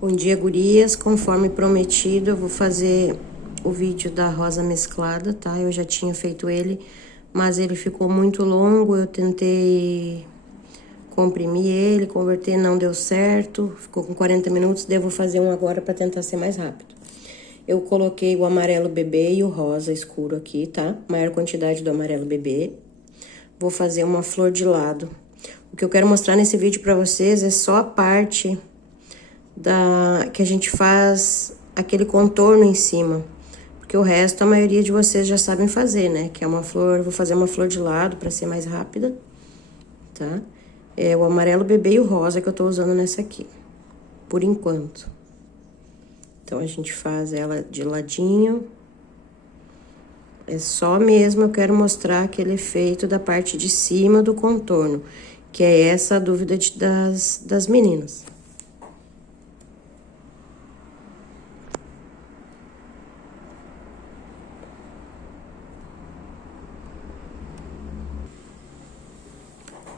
Bom dia, gurias. Conforme prometido, eu vou fazer o vídeo da rosa mesclada, tá? Eu já tinha feito ele, mas ele ficou muito longo. Eu tentei comprimir ele, converter, não deu certo. Ficou com 40 minutos, devo fazer um agora pra tentar ser mais rápido. Eu coloquei o amarelo bebê e o rosa escuro aqui, tá? Maior quantidade do amarelo bebê. Vou fazer uma flor de lado. O que eu quero mostrar nesse vídeo pra vocês é só a parte que a gente faz aquele contorno em cima, porque o resto a maioria de vocês já sabem fazer, né? Que é uma flor, vou fazer uma flor de lado para ser mais rápida, tá? É o amarelo bebê e o rosa que eu tô usando nessa aqui, por enquanto. Então, a gente faz ela de ladinho. É só mesmo, eu quero mostrar aquele efeito da parte de cima do contorno, que é essa a dúvida das meninas.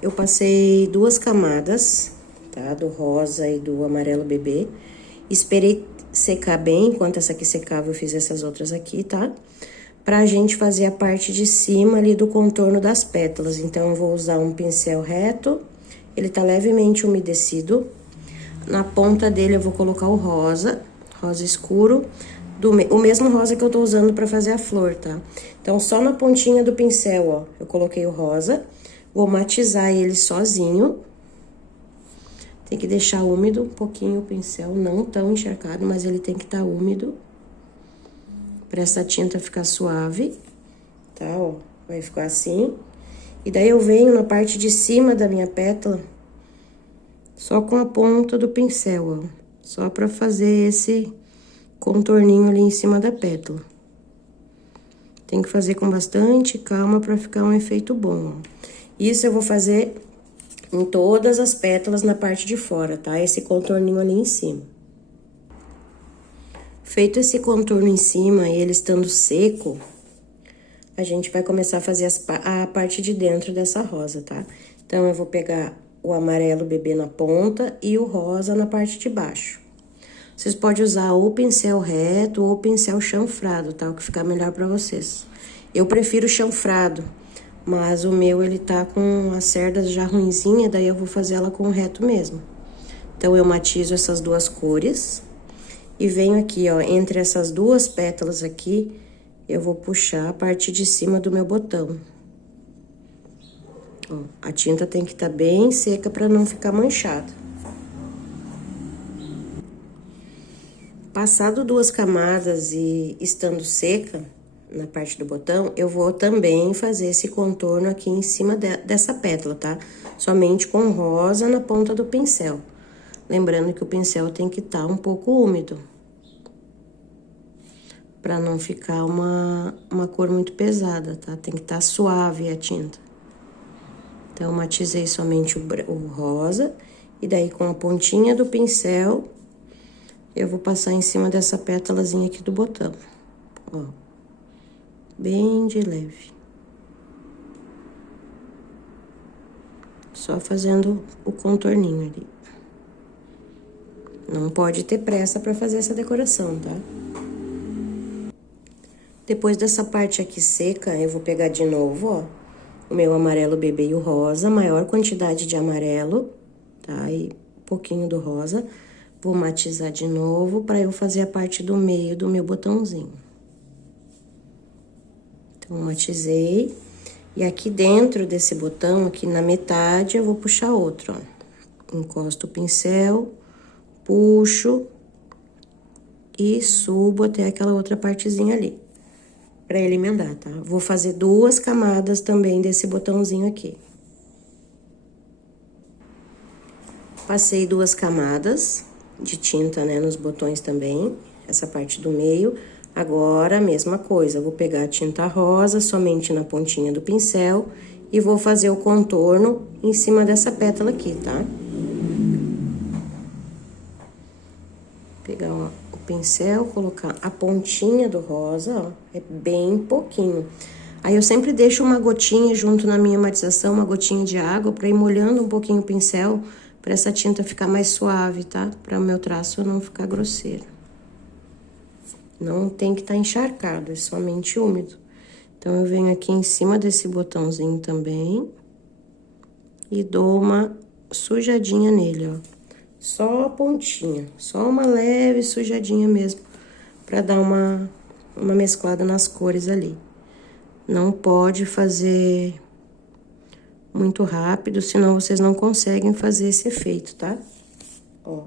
Eu passei 2 camadas, tá? Do rosa e do amarelo bebê. Esperei secar bem, enquanto essa aqui secava, eu fiz essas outras aqui, tá? Pra gente fazer a parte de cima ali do contorno das pétalas. Então, eu vou usar um pincel reto, ele tá levemente umedecido. Na ponta dele, eu vou colocar o rosa escuro, o mesmo rosa que eu tô usando pra fazer a flor, tá? Então, só na pontinha do pincel, ó, eu coloquei o rosa. Vou matizar ele sozinho. Tem que deixar úmido um pouquinho o pincel, não tão encharcado, mas ele tem que estar úmido. Pra essa tinta ficar suave, tá? Ó, vai ficar assim. E daí eu venho na parte de cima da minha pétala, só com a ponta do pincel, ó. Só pra fazer esse contorninho ali em cima da pétala. Tem que fazer com bastante calma pra ficar um efeito bom, ó. Isso eu vou fazer em todas as pétalas na parte de fora, tá? Esse contorninho ali em cima. Feito esse contorno em cima e ele estando seco, a gente vai começar a fazer a parte de dentro dessa rosa, tá? Então, eu vou pegar o amarelo bebê na ponta e o rosa na parte de baixo. Vocês podem usar ou pincel reto ou pincel chanfrado, tá? O que ficar melhor pra vocês. Eu prefiro chanfrado. Mas o meu, ele tá com as cerdas já ruinzinha, daí eu vou fazer ela com o reto mesmo. Então, eu matizo essas duas cores. E venho aqui, ó, entre essas duas pétalas aqui, eu vou puxar a parte de cima do meu botão. Ó, a tinta tem que estar bem seca pra não ficar manchada. Passado 2 camadas e estando seca na parte do botão, eu vou também fazer esse contorno aqui em cima dessa pétala, tá? Somente com rosa na ponta do pincel. Lembrando que o pincel tem que estar um pouco úmido, pra não ficar uma cor muito pesada, tá? Tem que estar suave a tinta. Então, eu matizei somente o rosa, e daí com a pontinha do pincel, eu vou passar em cima dessa pétalazinha aqui do botão, ó. Bem de leve. Só fazendo o contorninho ali. Não pode ter pressa pra fazer essa decoração, tá? Depois dessa parte aqui seca, eu vou pegar de novo, ó, o meu amarelo bebê e o rosa, maior quantidade de amarelo, tá? E um pouquinho do rosa. Vou matizar de novo pra eu fazer a parte do meio do meu botãozinho. Então, matizei. E aqui dentro desse botão, aqui na metade, eu vou puxar outro, ó. Encosto o pincel, puxo e subo até aquela outra partezinha ali, pra ele emendar, tá? Vou fazer 2 camadas também desse botãozinho aqui. Passei 2 camadas de tinta, né, nos botões também, essa parte do meio. Agora, a mesma coisa, eu vou pegar a tinta rosa somente na pontinha do pincel e vou fazer o contorno em cima dessa pétala aqui, tá? Pegar, ó, o pincel, colocar a pontinha do rosa, ó, é bem pouquinho. Aí, eu sempre deixo uma gotinha junto na minha matização, uma gotinha de água, pra ir molhando um pouquinho o pincel, pra essa tinta ficar mais suave, tá? Pra o meu traço não ficar grosseiro. Não tem que estar encharcado, é somente úmido. Então, eu venho aqui em cima desse botãozinho também. E dou uma sujadinha nele, ó. Só a pontinha, só uma leve sujadinha mesmo. Pra dar uma mesclada nas cores ali. Não pode fazer muito rápido, senão vocês não conseguem fazer esse efeito, tá? Ó.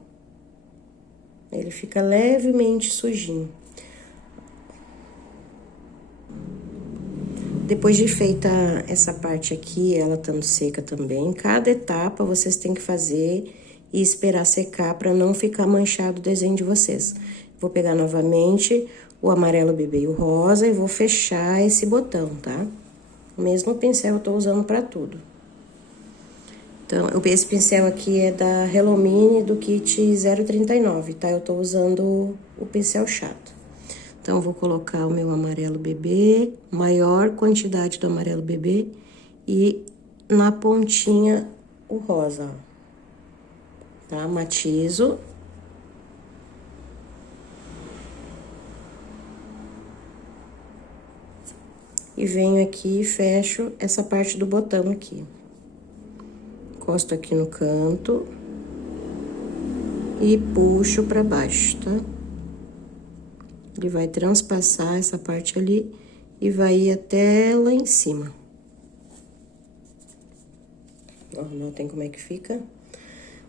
Ele fica levemente sujinho. Depois de feita essa parte aqui, ela estando seca também, cada etapa vocês têm que fazer e esperar secar para não ficar manchado o desenho de vocês. Vou pegar novamente o amarelo bebê e o rosa e vou fechar esse botão, tá? O mesmo pincel eu tô usando para tudo. Então, esse pincel aqui é da Hello Mini do kit 039, tá? Eu tô usando o pincel chato. Então, vou colocar o meu amarelo bebê, maior quantidade do amarelo bebê, e na pontinha o rosa, ó. Tá? Matizo. E venho aqui e fecho essa parte do botão aqui. Encosto aqui no canto. E puxo pra baixo, tá? Ele vai transpassar essa parte ali e vai ir até lá em cima. Ó, notem como é que fica.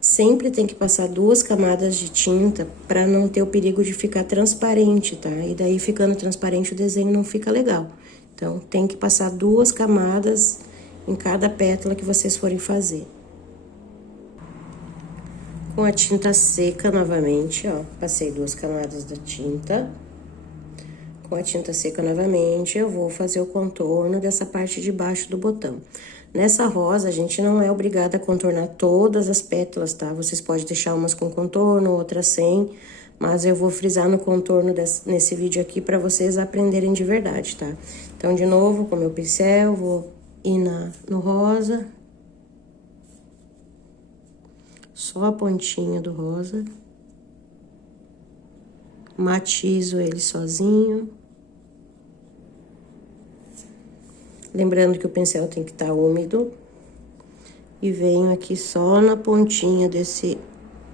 Sempre tem que passar 2 camadas de tinta pra não ter o perigo de ficar transparente, tá? E daí, ficando transparente, o desenho não fica legal. Então, tem que passar 2 camadas em cada pétala que vocês forem fazer. Com a tinta seca novamente, ó, passei 2 camadas da tinta. Com a tinta seca novamente, eu vou fazer o contorno dessa parte de baixo do botão. Nessa rosa, a gente não é obrigada a contornar todas as pétalas, tá? Vocês podem deixar umas com contorno, outras sem, mas eu vou frisar no contorno nesse vídeo aqui pra vocês aprenderem de verdade, tá? Então, de novo, com o meu pincel, vou ir no rosa. Só a pontinha do rosa. Matizo ele sozinho. Lembrando que o pincel tem que estar úmido. E venho aqui só na pontinha desse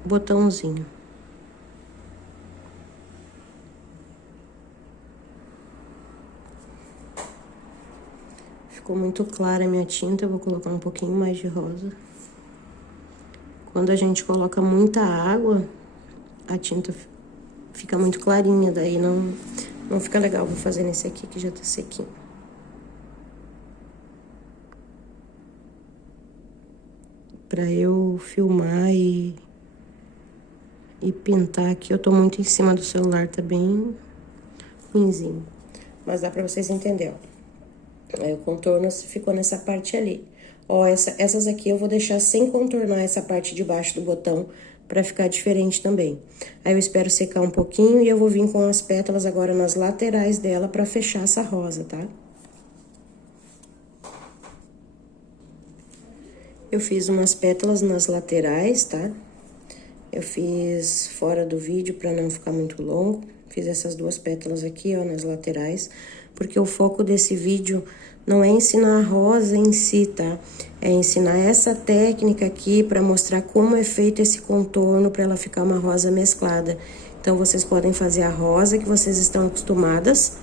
botãozinho. Ficou muito clara a minha tinta, eu vou colocar um pouquinho mais de rosa. Quando a gente coloca muita água, a tinta fica muito clarinha, daí não fica legal. Vou fazer nesse aqui que já tá sequinho. Pra eu filmar e pintar aqui, eu tô muito em cima do celular, tá bem ruinzinho. Mas dá pra vocês entenderem, ó. Aí o contorno ficou nessa parte ali. Ó, essas aqui eu vou deixar sem contornar essa parte de baixo do botão, pra ficar diferente também. Aí eu espero secar um pouquinho e eu vou vir com as pétalas agora nas laterais dela pra fechar essa rosa, tá? Eu fiz umas pétalas nas laterais, tá? Eu fiz fora do vídeo pra não ficar muito longo. Fiz essas 2 pétalas aqui, ó, nas laterais, porque o foco desse vídeo não é ensinar a rosa em si, tá? É ensinar essa técnica aqui pra mostrar como é feito esse contorno pra ela ficar uma rosa mesclada. Então, vocês podem fazer a rosa que vocês estão acostumadas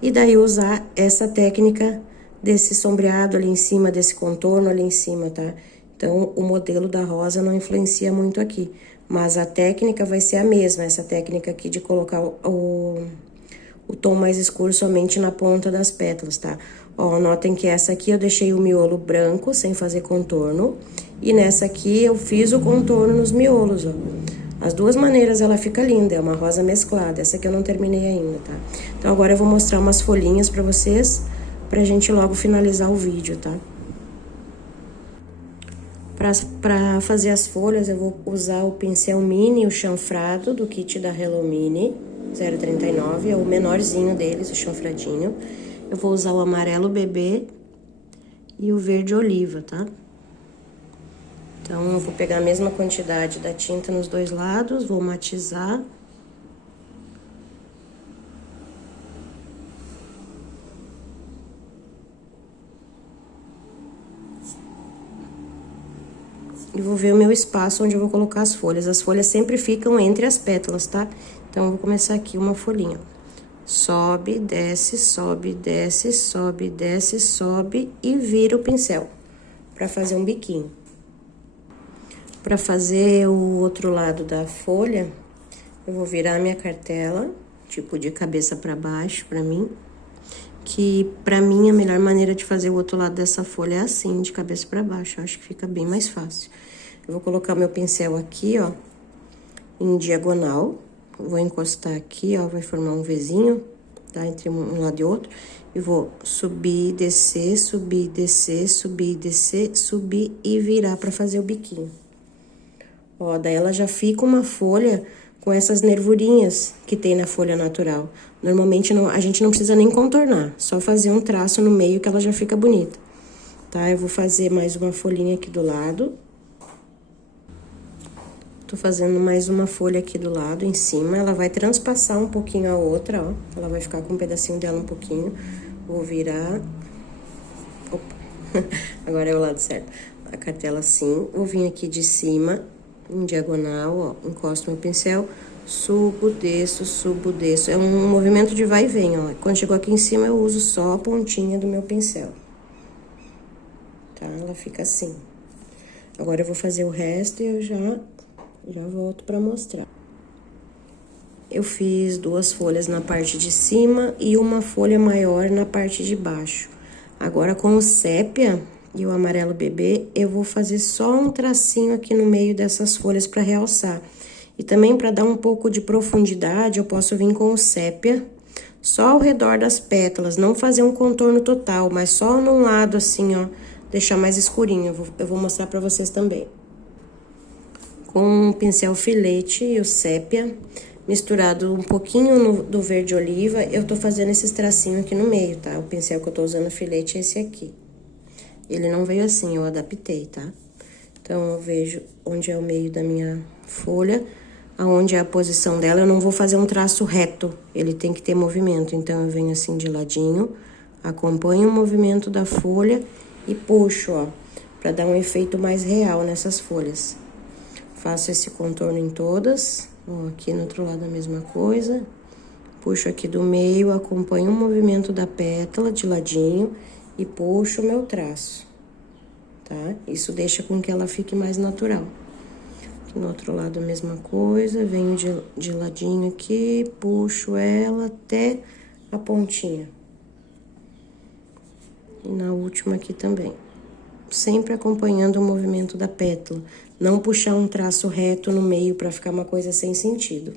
e daí usar essa técnica desse sombreado ali em cima, desse contorno ali em cima, tá? Então, o modelo da rosa não influencia muito aqui, mas a técnica vai ser a mesma, essa técnica aqui de colocar o tom mais escuro somente na ponta das pétalas, tá? Ó, notem que essa aqui eu deixei o miolo branco, sem fazer contorno, e nessa aqui eu fiz o contorno nos miolos, ó. As 2 maneiras ela fica linda, é uma rosa mesclada, essa aqui eu não terminei ainda, tá? Então, agora eu vou mostrar umas folhinhas pra vocês, pra gente logo finalizar o vídeo, tá? Pra fazer as folhas, eu vou usar o pincel mini, o chanfrado, do kit da Hello Mini 039, é o menorzinho deles, o chanfradinho. Eu vou usar o amarelo bebê e o verde oliva, tá? Então, eu vou pegar a mesma quantidade da tinta nos dois lados, vou matizar. E vou ver o meu espaço onde eu vou colocar as folhas. As folhas sempre ficam entre as pétalas, tá? Então, eu vou começar aqui uma folhinha. Sobe, desce, sobe, desce, sobe, desce, sobe e vira o pincel pra fazer um biquinho. Pra fazer o outro lado da folha, eu vou virar a minha cartela, tipo de cabeça pra baixo, pra mim. Que pra mim a melhor maneira de fazer o outro lado dessa folha é assim, de cabeça pra baixo. Eu acho que fica bem mais fácil. Eu vou colocar meu pincel aqui, ó, em diagonal. Vou encostar aqui, ó, vai formar um Vzinho, tá? Entre um lado e outro. E vou subir, descer, subir, descer, subir, descer, subir e virar pra fazer o biquinho. Ó, daí ela já fica uma folha com essas nervurinhas que tem na folha natural. Normalmente a gente não precisa nem contornar, só fazer um traço no meio que ela já fica bonita. Tá? Eu vou fazer mais uma folhinha aqui do lado. Tô fazendo mais uma folha aqui do lado, em cima. Ela vai transpassar um pouquinho a outra, ó. Ela vai ficar com um pedacinho dela um pouquinho. Vou virar... Opa! Agora é o lado certo. A cartela assim. Vou vir aqui de cima, em diagonal, ó. Encosto meu pincel, subo, desço, subo, desço. É um movimento de vai e vem, ó. Quando chegou aqui em cima, eu uso só a pontinha do meu pincel. Tá? Ela fica assim. Agora eu vou fazer o resto e eu já volto pra mostrar. Eu fiz 2 folhas na parte de cima e uma folha maior na parte de baixo. Agora, com o sépia e o amarelo bebê, eu vou fazer só um tracinho aqui no meio dessas folhas pra realçar. E também pra dar um pouco de profundidade, eu posso vir com o sépia só ao redor das pétalas, não fazer um contorno total, mas só num lado assim, ó, deixar mais escurinho. Eu vou mostrar pra vocês também. Com o pincel filete e o sépia, misturado um pouquinho do verde oliva, eu tô fazendo esses tracinhos aqui no meio, tá? O pincel que eu tô usando filete é esse aqui. Ele não veio assim, eu adaptei, tá? Então, eu vejo onde é o meio da minha folha, aonde é a posição dela. Eu não vou fazer um traço reto, ele tem que ter movimento. Então, eu venho assim de ladinho, acompanho o movimento da folha e puxo, ó, pra dar um efeito mais real nessas folhas. Faço esse contorno em todas, ó, aqui no outro lado a mesma coisa. Puxo aqui do meio, acompanho o movimento da pétala de ladinho e puxo o meu traço, tá? Isso deixa com que ela fique mais natural. Aqui no outro lado a mesma coisa, venho de ladinho aqui, puxo ela até a pontinha. E na última aqui também. Sempre acompanhando o movimento da pétala. Não puxar um traço reto no meio pra ficar uma coisa sem sentido.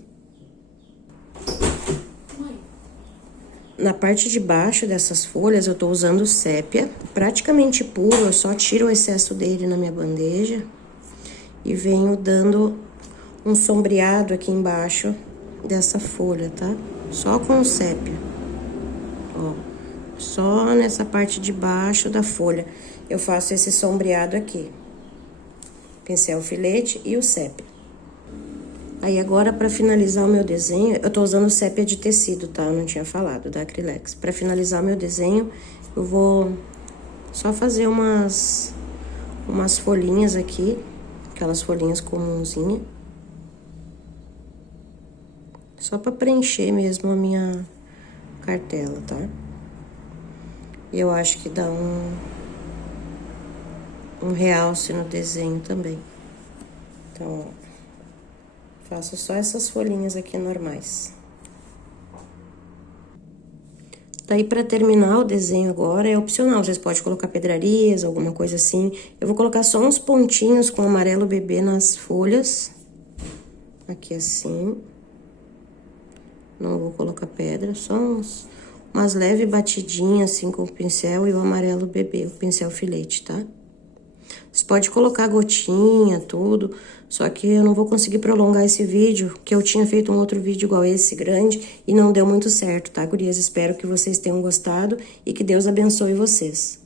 Na parte de baixo dessas folhas, eu tô usando sépia, praticamente puro, eu só tiro o excesso dele na minha bandeja e venho dando um sombreado aqui embaixo dessa folha, tá? Só com sépia, ó, só nessa parte de baixo da folha eu faço esse sombreado aqui, pincel filete e o sépia. Aí, agora, pra finalizar o meu desenho, eu tô usando sépia de tecido, tá? Eu não tinha falado, da Acrylex. Pra finalizar o meu desenho, eu vou só fazer umas folhinhas aqui, aquelas folhinhas comunzinhas. Só pra preencher mesmo a minha cartela, tá? E eu acho que dá um realce no desenho também. Então, ó. Faço só essas folhinhas aqui normais. Daí, pra terminar o desenho agora, é opcional. Vocês podem colocar pedrarias, alguma coisa assim. Eu vou colocar só uns pontinhos com amarelo bebê nas folhas. Aqui assim. Não vou colocar pedra, só umas leves batidinhas assim com o pincel e o amarelo bebê, o pincel filete, tá? Você pode colocar gotinha, tudo, só que eu não vou conseguir prolongar esse vídeo, que eu tinha feito um outro vídeo igual esse, grande, e não deu muito certo, tá, gurias? Espero que vocês tenham gostado e que Deus abençoe vocês.